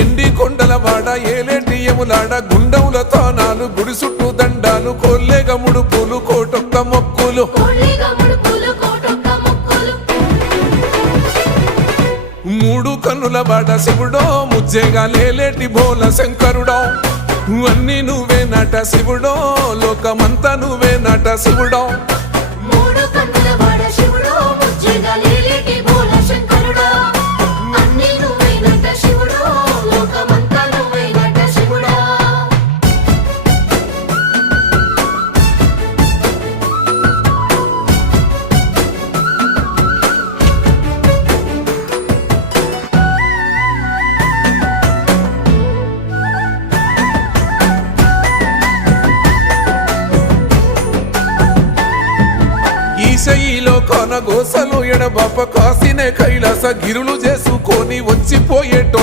ఎండి కొండల వాడ ఏలేటి యములాడ గుండముల తానాలు గుడి చుట్టూ దండాలు కొల్లేగ ముడుపులు కోటొక్క మొక్కులు మూడు కన్నుల వాడ శివుడో ముజ్జేగా లేలేటి బోల శంకరుడో అన్నీ నువ్వే నట శివుడో లోకమంతా నువ్వే నట శివుడో ఈశయిలో కొన గోసలు ఎడబాప కాసినే కైలాస గిరులు చేసుకొని వచ్చిపోయేటో